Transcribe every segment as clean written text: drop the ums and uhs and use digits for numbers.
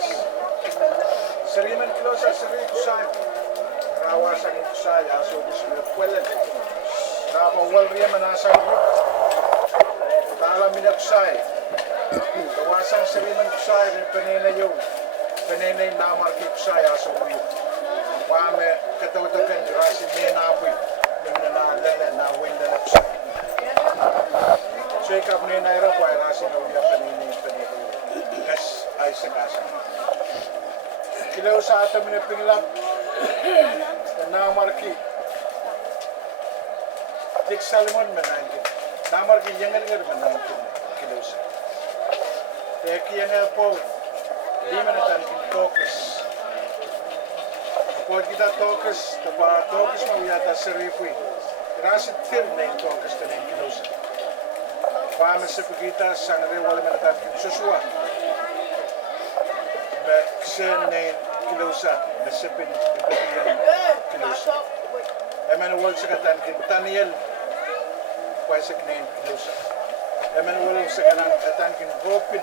Yes. Seriman kilo sa seri kusay. Rawasan kusay aso gusto puelen. Rapa wal ria manasa grup. Tala minak kusay. Kawasan seriman kusay rin peneinei yo. Peneinei namar ki kusay aso grup. Pame katawtakan rasi mena apoy. Mina lele na wenda na kusay. Check up ni naira po ay rasi na uya peneinei. Kas ay sa kasa. Kilaw sa atam ni Pingelap namarki tik salmon menangkin namarki yangal ngar menangkin kilaw sa eki yangal po di manatan kin tokus po kita tokus tapa tokus mo yata seripui rasit tir na yung tokus na yung kilaw sa pama sa pagkita sangre wala manatan kin susua Sen kilosa, nasipin kilosa. Eman wal sa katan kin Daniel, paisa kinain kilosa. Eman wal sa katan kin Gopin,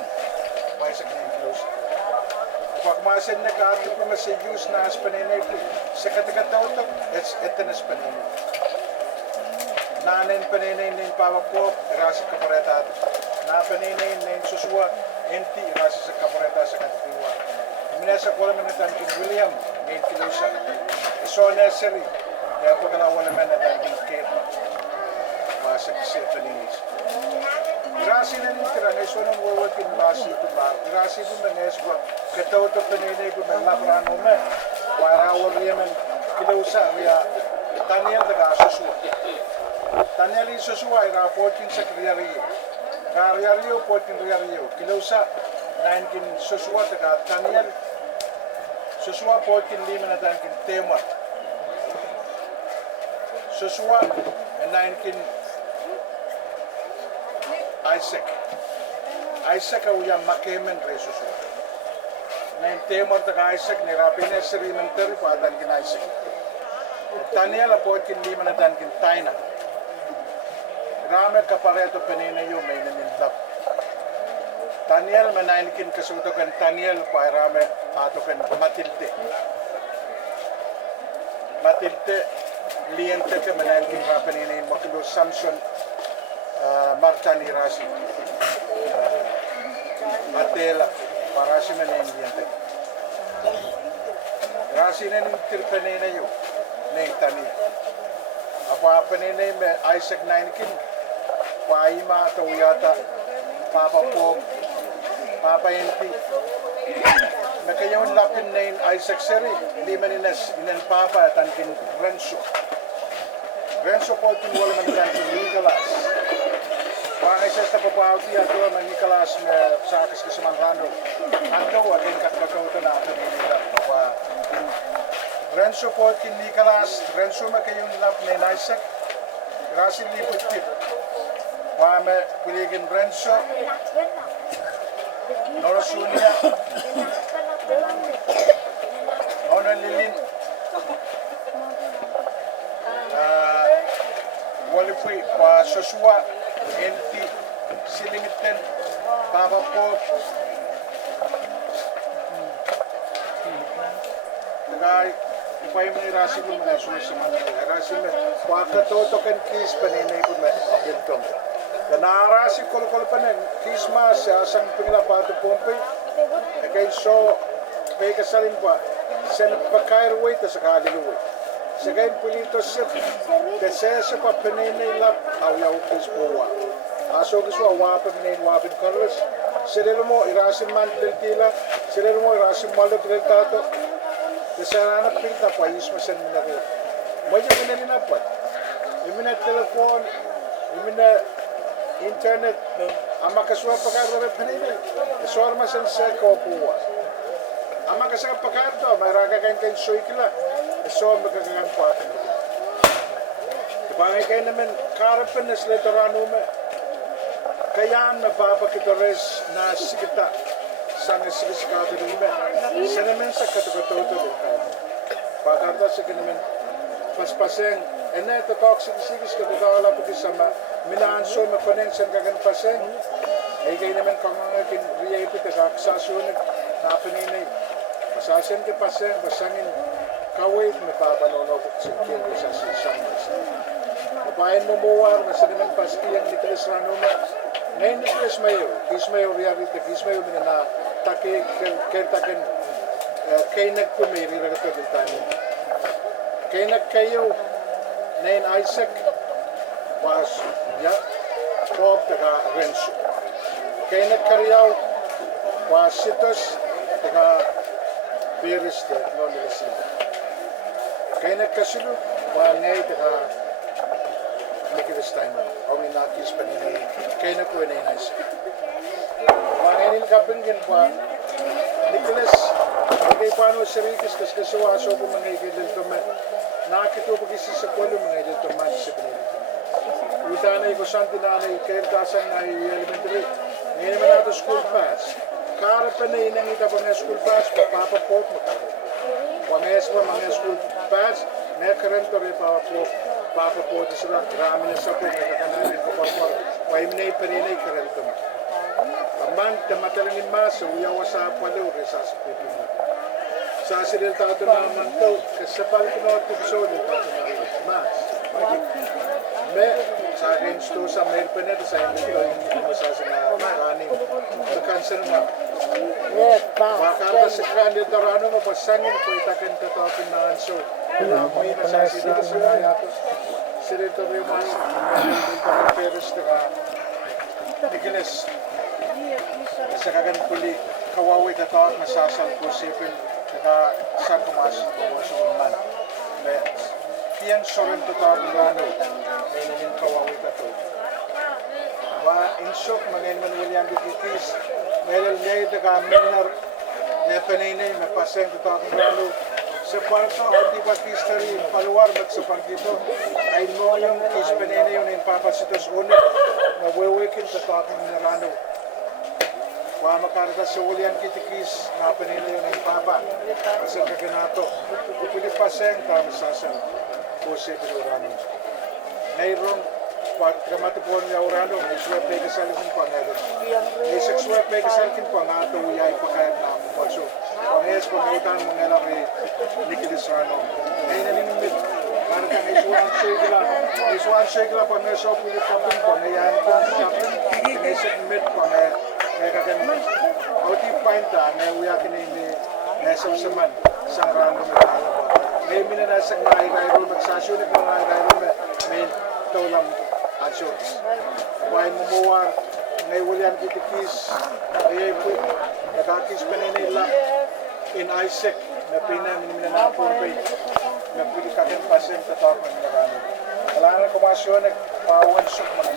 paisa kinain kilosa. Pag masin na kaati po masayus na peneinei po, sa katakatautok, etanas peneinei. Nanin peneinei nin pawak po, irasi kapareta. Na peneinei nin susua, enti irasi sa kapareta sa katiwa. Minasa ko naman natin kin William, ngayon kilusa. So necessary, kaya po kalawa naman natin kin Kate. Basa kasi peneinei. Irasi na nin tira, ngayon so nang wawatin basi ito ba? Irasi po na ngayon so, kataw ito peneinei ko na labrano me. Para awal yaman kilusa, kaya Daniel daga susua. Daniel yung susua, irapotin sa kriyariyo. Kriyariyo, potin kriyariyo. Kilusa, nain kin susua daga Daniel. Susua potin lima na dan kin Temar. Susua nain kin Isaac. Isaac au ya makemen re susua. Nain Temar daga Isaac ni rapine seri menteri pa dan kin Isaac. Daniel potin lima na dan kin Taina. Rame kapareto peneinei yo may nanindap. Daniel menainkin kesutokan Daniel pairame atokan Matilde. Matilde liente ke menainkin peneinei makilo Samson Martani rasi. Atela parasi menain liente. Rasi nenin peneinei yo nei Daniel. Apa peneinei me Isaac nainkin paima atau yata Papa po Papa Enti. Nakayawan lapin na yung Isaac Seri. Lima ninas inan Papa at ang kin Renzo. Renzo po tinwala man yan kin Nicolas. Pangay sa tapapawti ato ang Nicolas na sakas ka sa Manrano. Ato at yung kakakauta na ato ni Pingelap. Renzo po kin Nicolas. Renzo makayawan lap na yung Isaac. Rasin lipot kit. Pame piligin Renzo. Norasunia, Nona Lilin, Walipui, Sosua, Enti, Silimiten, Papa Pop, Guy, upay mo ni Rasi mo na sumisimang Rasi mo, wakatotokan kis peneinei ko na gintong. Narasi kol-kol pa rin, Christmas, asang Pingelap ato pompe, kaya so, kaya kasalin pa, sen pagkairway ta sa kaliluwi. Sa gayon pulito sip, kasi sa pa peneinei lap, awayaw kis powa. Aso kiswa, wapin nin wapin colors, sililo mo, irasin man tila, sililo mo, irasin malo tato, kasi nanap pinta pa, ismasan mo na rin. Medyo pinalinapat, imina telefon, imina internet, ama kaswa pakardo peneinei. Suar masan sa ko puwa. Ama kaswa pakardo, may raga kan soy kila. So magkagan po atin. Pangay kayo naman karapan na sila torano me. Kaya mapapakitores na sikita sa nasisikado ng me. Sa naman sa katukototo din tayo. Pakardo sa kinaman paspaseng. Ena ito toxic-sikis katutawala po kisama. Minaanso makoneng sa kagan paseng. Ay kayo naman kung mga kinriyapit at kaksasunag na peneinei. Masasen ke paseng basangin kawit me papanono ko sikin sa sisang. Bayan mo muwar na sa naman pasti ang Nicolas Ranoma. Ngayon Nicolas Mayo, Kismayo reality, Kismayo na take kertaken kay nagpumiri ragato din tayo. Kay nagkayo Melner Isaac was Bob taga Renzo. Kay nagkaryaw was Sitos taga Piris de Nonilasi. Kay nagkasilu was ngay taga Nicolas Steiner. Ang inakis pa ni kay nagpuenay na isa. Manganin kapingin pa Nicolas, kay paano serikis kaskasawa aso ko mga ikidil tumat. Nakakito pag isa sa kwalo mga ikidil tumat sa pinili. Utanay ko santi na kairtasan na elementary. Ngayon naman nato school pass. Karapan na inang ita pa nga school pass, papapapot mo karo. Wanges pa mga school pass, may karento rin papapot sila. Rami na sa po, may kakananin ko papapot. Waim na peneinei karento mo. Aman, tamatalang mas, uyawa sa palo, kesa sa pipin mo. Sa asilil tato na naman to, kasi sa palkinot episode, tato na mas. Me, sa akin sto sa mail penet, sa hindi ko yung masasa na kanin. Sa cancer na. Makarta sa kanil tarano mo, pasangin po itakin katapin na anso. Wala mo yung masasida sa ayatos. Silito rin mas, Melner Pedrus na Nicolas. Sa kagan puli, kawawi katawag masasal po sipin, kaka sa kumasin po sa uman. Kiyan sorin tatawag ng may namin kawawi katawag. Insok, magayon man William Bikitis, ngayon niya ito ka Melner na peneinei, may paseng tatawag ng sa parto, o di ba history, paluwar, magsapag dito, ay mo yung Sp Peneinei yun yung papasitos unit, mawewekin tatawag ng Rano. Wa makarga sa ulian kitikis na peneinei yun yung papa, paseng kakinato, upili paseng kamisasang Jose Pedrus. Ngayon, pagkamatupon niya Urano, may swerte kasalikin pa nga doon. May swerte kasalikin pa nga ito, uyay pa kahit na mapalso. Pangayas kung ngaitan mga laki Nicolas Rano. Ngayon nalimit, parang kang isuan sigla pa nga sa pilit kapin pa, ngayon pa kapin, ngayon mit pa nga kagan. Auti painta, ngayon uyakin na ini nasa usaman, sang Rano na tala pa. Ngayon minanasag mga ikairo, magsasyunik mga ikairo, may taulam answers. Kumain mo muwar, ngay William kitikis, ay po, nakakis peneinei lang, in Isaac, na pinamin na napurpay, na pili kakin paseng tatawag ng narano. Kailangan kumasyon, nagpawansok mga